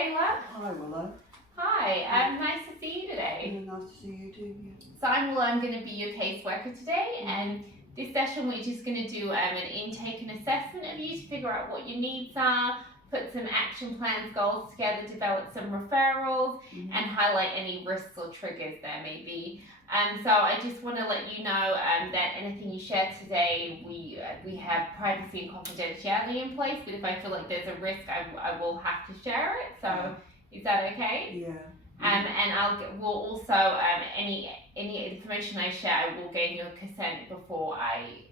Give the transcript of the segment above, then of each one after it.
Kayla. Hi, Willow. Hi, nice to see you today. Yeah, nice to see you too. Yeah. So I'm going to be your caseworker today, and this session we're just going to do an intake and assessment of you to figure out what your needs are, put some action plans, goals together, develop some referrals, and highlight any risks or triggers there may be. So I just want to let you know that anything you share today, we have privacy and confidentiality in place, but if I feel like there's a risk, I will have to share it. So is that okay? Yeah. And we'll also any information I share, I will gain your consent before I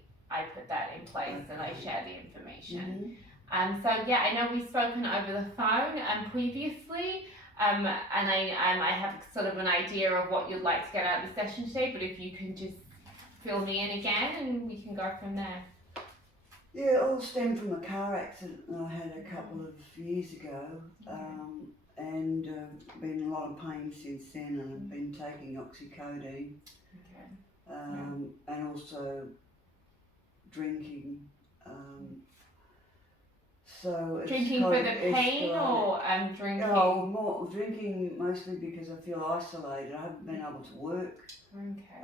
put that in place and I share the information. So yeah, I know we've spoken over the phone previously, and I have sort of an idea of what you'd like to get out of the session today. But if you can just fill me in again, and we can go from there. Yeah, it all stemmed from a car accident I had a couple of years ago, and been in a lot of pain since then, and I've been taking oxycodone, and also drinking. So it's drinking for the pain or drinking? Oh, more drinking mostly because I feel isolated. I haven't been able to work. Okay.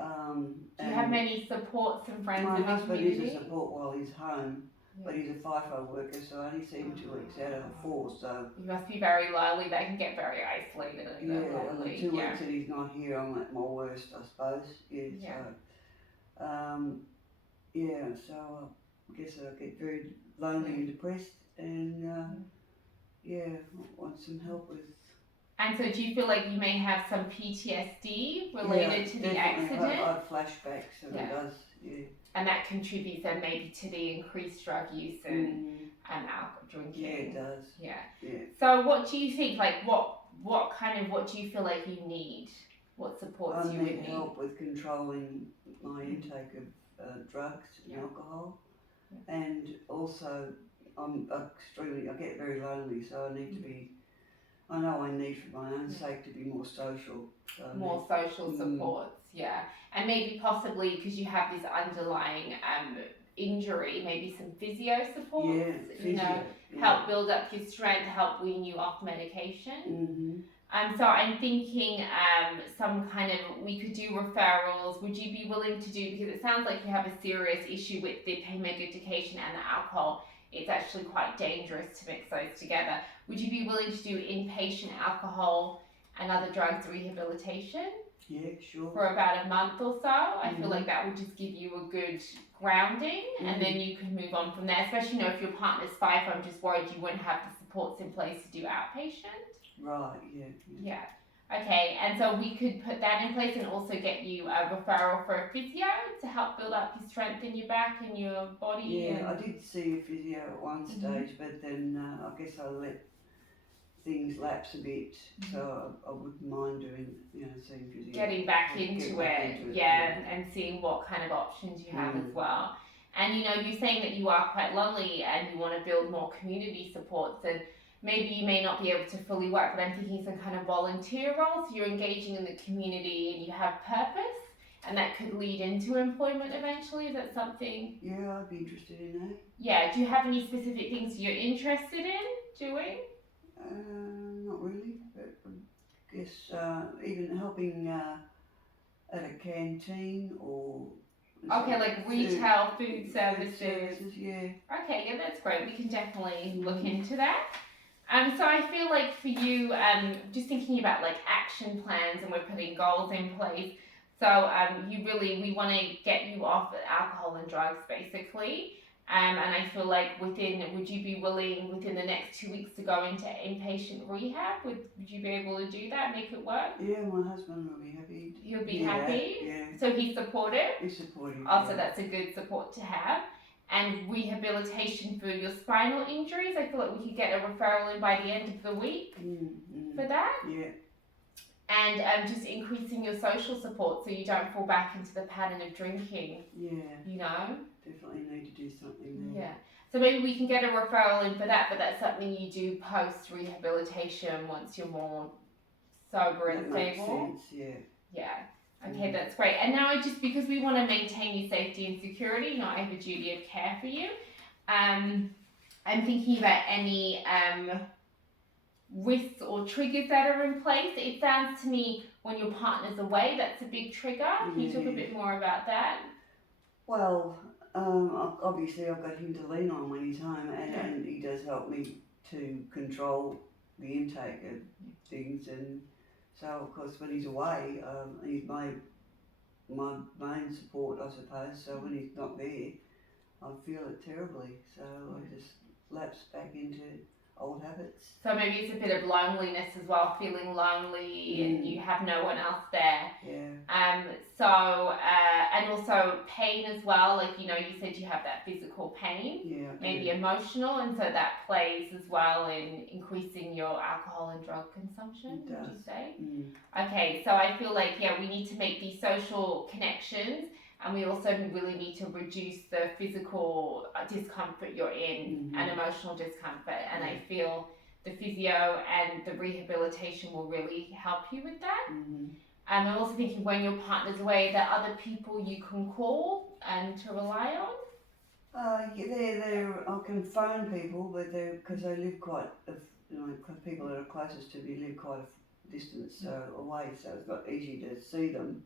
Do you have many supports and friends my in the husband community? is a support while he's home, but he's a FIFO worker, so I only see him 2 weeks out of the 4. So you must be very lonely. They can get very isolated. And the 2 weeks that he's not here, I'm at my worst, I suppose. So I guess I get very lonely and depressed, and want some help with. And so do you feel like you may have some PTSD related to the accident? I have flashbacks, and it does, And that contributes then maybe to the increased drug use and alcohol drinking. Yeah, it does. Yeah. So what do you think, like what do you feel like you need? What supports you would need? I need help with controlling my intake of drugs and alcohol, and also I get very lonely, so I need to be, I know I need for my own sake to be more social. More social supports, and maybe possibly because you have this underlying injury, maybe some physio supports, help build up your strength, help wean you off medication. So I'm thinking some kind of, we could do referrals. Would you be willing to do, because it sounds like you have a serious issue with the pain medication and the alcohol. It's actually quite dangerous to mix those together. Would you be willing to do inpatient alcohol and other drugs rehabilitation? Yeah, sure. For about a month or so. I feel like that would just give you a good grounding, and then you can move on from there. Especially, if your partner's FIFO, I'm just worried you wouldn't have the supports in place to do outpatient. Right, yeah. Okay, and so we could put that in place and also get you a referral for a physio to help build up your strength in your back and your body. Yeah, I did see a physio at one stage, but then I guess I let things lapse a bit, so I wouldn't mind doing, seeing physio. Getting back into it, and seeing what kind of options you have as well. And you're saying that you are quite lonely and you want to build more community supports, and maybe you may not be able to fully work, but I'm thinking some kind of volunteer roles. You're engaging in the community and you have purpose, and that could lead into employment eventually. Is that something? Yeah, I'd be interested in that. Yeah, do you have any specific things you're interested in doing? Not really, but I guess even helping at a canteen or... Okay, like retail food services. Yeah. Okay, yeah, that's great. We can definitely look into that. So I feel like for you, just thinking about like action plans, and we're putting goals in place. So we want to get you off alcohol and drugs basically. And I feel like would you be willing within the next 2 weeks to go into inpatient rehab? Would you be able to do that, make it work? Yeah, my husband will be happy. He'll be happy? Yeah. So he's supportive? He's supportive. Also, that's a good support to have. And rehabilitation for your spinal injuries, I feel like we could get a referral in by the end of the week for that. Yeah. And just increasing your social support so you don't fall back into the pattern of drinking. Yeah. Definitely need to do something there. Yeah. So maybe we can get a referral in for that, but that's something you do post-rehabilitation once you're more sober and stable. Makes sense, Yeah. Okay, that's great. And now because we want to maintain your safety and security, I have a duty of care for you. I'm thinking about any risks or triggers that are in place? It sounds to me when your partner's away, that's a big trigger. Can you talk a bit more about that? Well, obviously I've got him to lean on when he's home, and he does help me to control the intake of things. And so, of course, when he's away, he's my main support, I suppose. So when he's not there, I feel it terribly. So I just lapse back into old habits. So maybe it's a bit of loneliness as well, feeling lonely and you have no one else there. Yeah. And also pain as well. Like, you know, you said you have that physical pain. Yeah. Maybe emotional, and so that plays as well in increasing your alcohol and drug consumption, It does. would you say? Mm. Okay, so I feel like, we need to make these social connections, and we also really need to reduce the physical discomfort you're in and emotional discomfort. And I feel the physio and the rehabilitation will really help you with that. I'm also thinking when your partner's away, there are other people you can call and to rely on. I can phone people, but because they live quite, people that are closest to me live quite a distance away, so it's not easy to see them.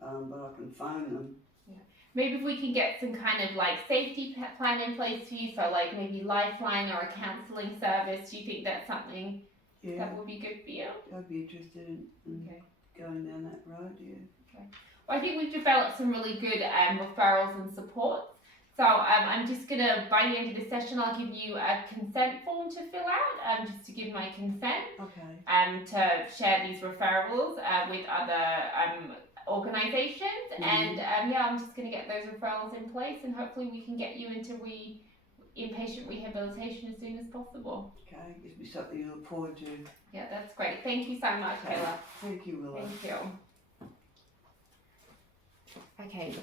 But I can phone them. Maybe if we can get some kind of like safety plan in place for you, so like maybe Lifeline or a counselling service. Do you think that's something that would be good for you? I'd be interested in going down that road. Okay. Well, I think we've developed some really good referrals and supports. So I'm just gonna, by the end of the session, I'll give you a consent form to fill out, just to give my consent. Okay. To share these referrals with other organisations, and I'm just going to get those referrals in place, and hopefully we can get you into inpatient rehabilitation as soon as possible. Okay, gives me something to look forward to. Yeah, that's great. Thank you so much, Kayla. Thank you, Willa. Thank you. Okay.